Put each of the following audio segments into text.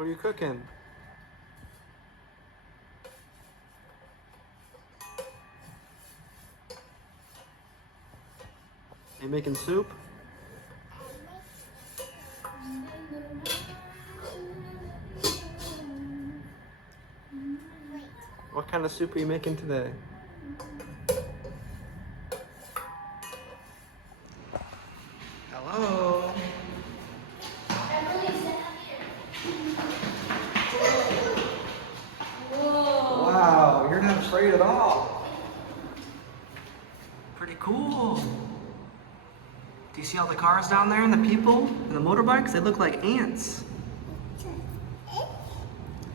What are you cooking? Are you making soup? What kind of soup are you making today? Hello? Whoa. Wow, you're not afraid at all. Pretty cool. Do you see all the cars down there and the people and the motorbikes? They look like ants.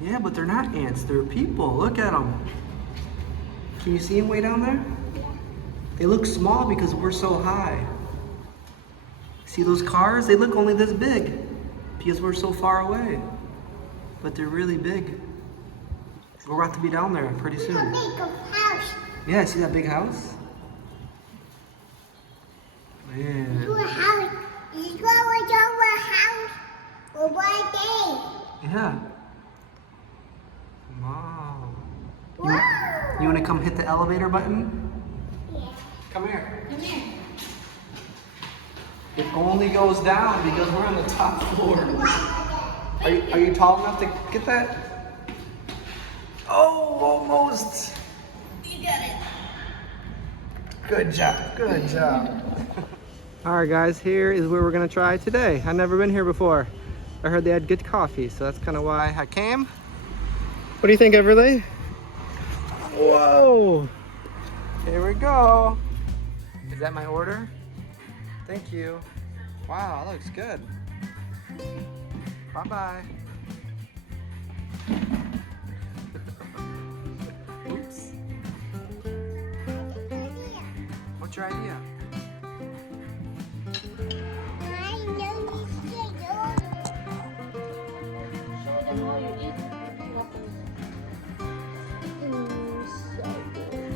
Yeah, but they're not ants, they're people. Look at them. Can you see them way down there? They look small because we're so high. See those cars? They look only this big because we're so far away. But they're really big. We're about to be down there pretty soon. It's a big house. Yeah, see that big house? Man. It's a house. It's a house. For one day. Yeah. Wow. Wow. You want to come hit the elevator button? Yeah. Come here. Come here. It only goes down because we're on the top floor. Are you tall enough to get that? Oh, almost. You got it. Good job. Good job. All right, guys, here is where we're going to try today. I've never been here before. I heard they had good coffee, so that's kind of why I came. What do you think, Everly? Whoa. Here we go. Is that my order? Thank you. Wow, that looks good. Bye-bye. Oops. What's your idea? I know this kid. Show them how you eat. So good.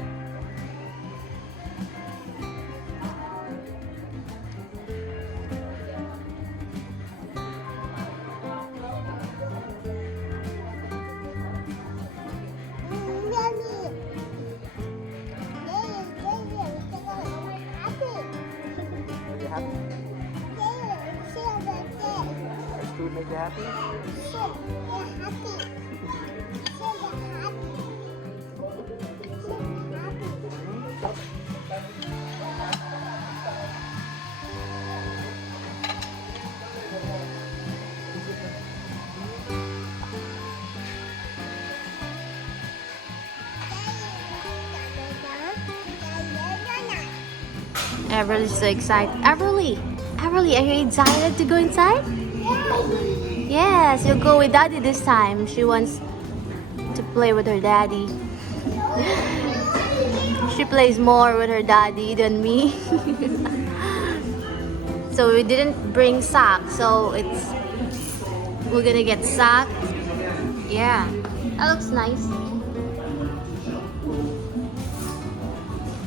Are you happy? Does food make you happy? Everly's so excited. Everly, are you excited to go inside? Yes, you'll go with Daddy this time. She wants to play with her daddy. She plays more with her daddy than me. So we didn't bring socks, so we're gonna get socks. Yeah, that looks nice.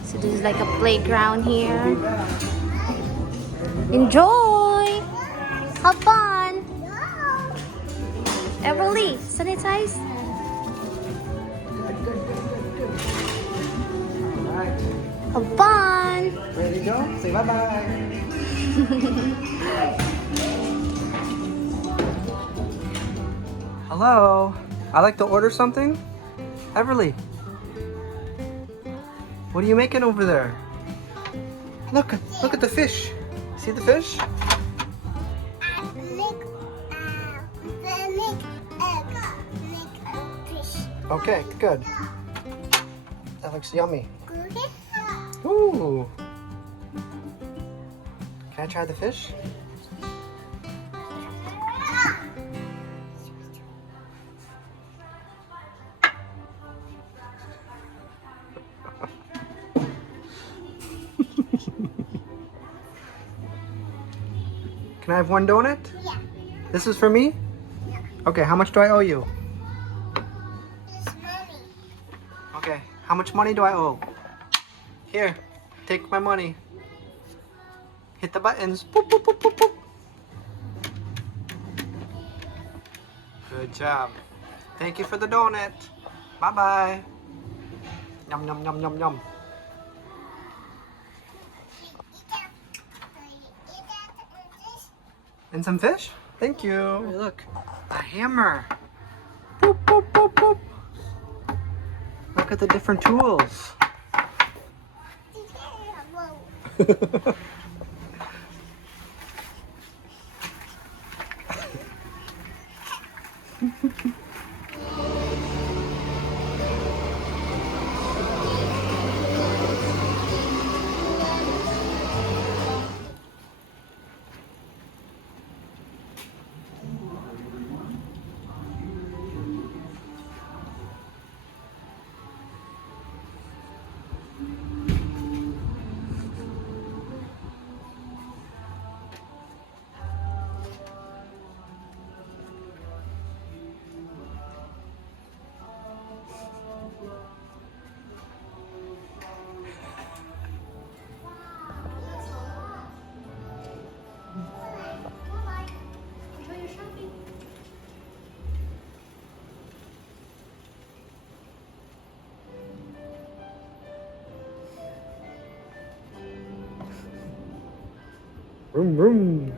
So this is like a playground here. Enjoy! Have fun! Everly, sanitize. All right. Have fun! Ready to go? Say bye-bye. Hello. I'd like to order something. Everly. What are you making over there? Look at the fish. See the fish? Okay, good. That looks yummy. Ooh. Can I try the fish? Can I have one donut? Yeah. This is for me? Yeah. Okay, how much do I owe you? It's money. Okay, how much money do I owe? Here, take my money. Hit the buttons. Boop, boop, boop, boop, boop. Good job. Thank you for the donut. Bye-bye. Yum, yum, yum, yum, yum. And some fish? Thank you. Hey, look, a hammer. Boop, boop, boop, boop. Look at the different tools. Vroom, vroom.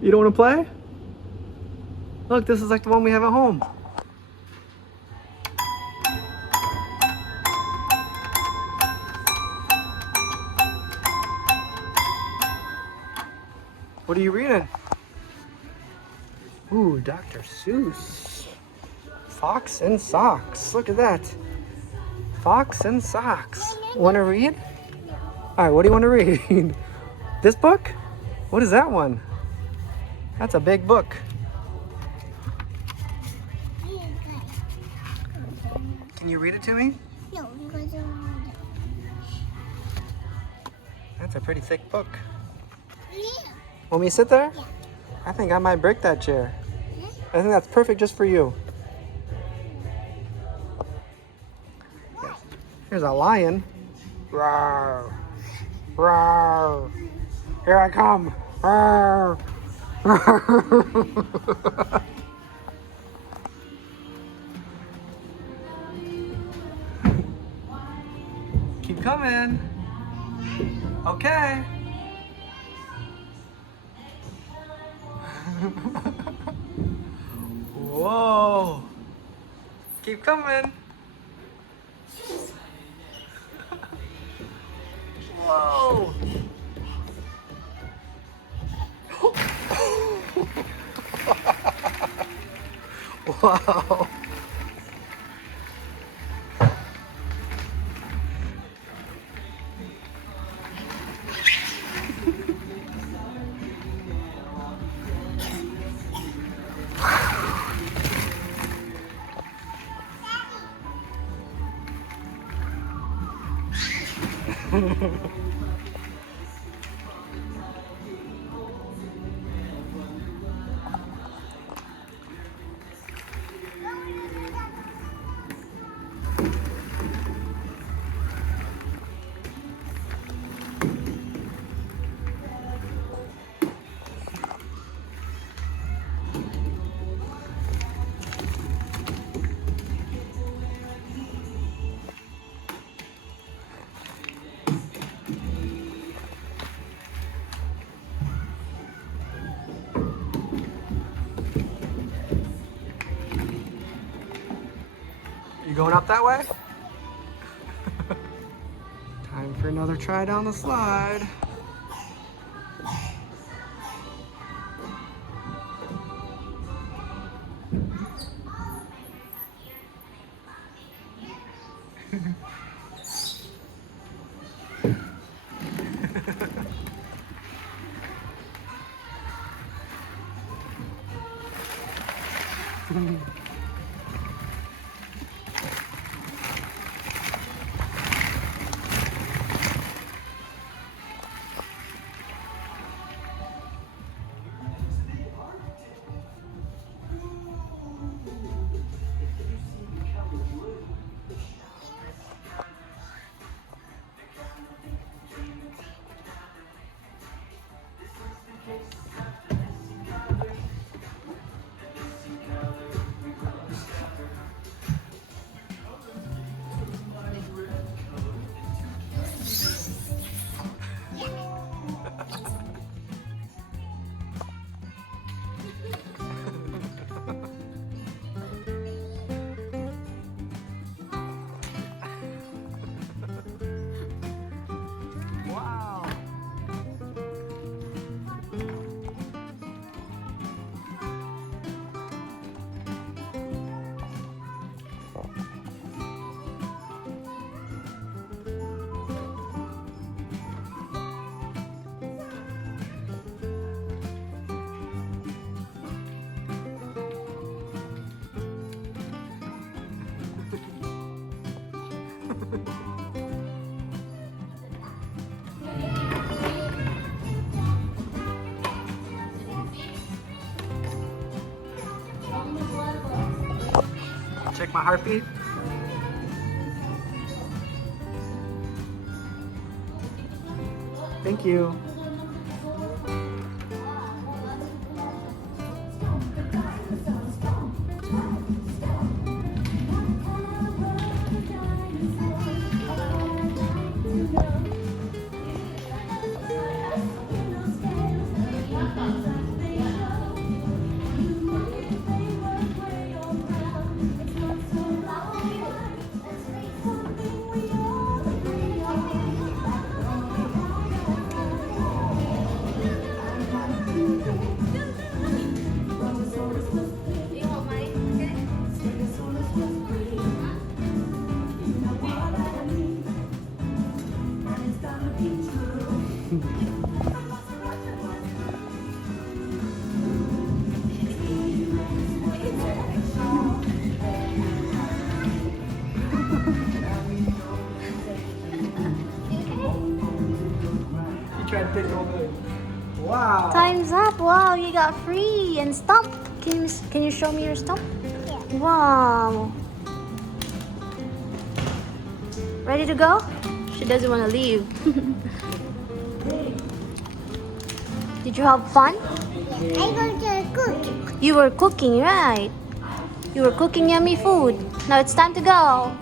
You don't wanna play? Look, this is like the one we have at home. What are you reading? Ooh, Dr. Seuss. Fox and Socks. Look at that. Fox and Socks. Wanna read? Alright, what do you want to read? This book? What is that one? That's a big book. Can you read it to me? No, because I want it. That's a pretty thick book. Yeah. Want me to sit there? Yeah. I think I might break that chair. Yeah. I think that's perfect just for you. Yeah. Here's a lion. Rawr. Rawr. Here I come. Rawr. Keep coming. Okay. Whoa. Keep coming. Whoa. Wow. going up that way? Time for another try down the slide. Wow. Check my heartbeat. Thank you. Try to take over. Wow. Time's up. Wow, you got free and stump. Can you show me your stump? Yeah. Wow. Ready to go? She doesn't want to leave. Did you have fun? Yeah. I'm going to cook. You were cooking, right? You were cooking yummy food. Now it's time to go.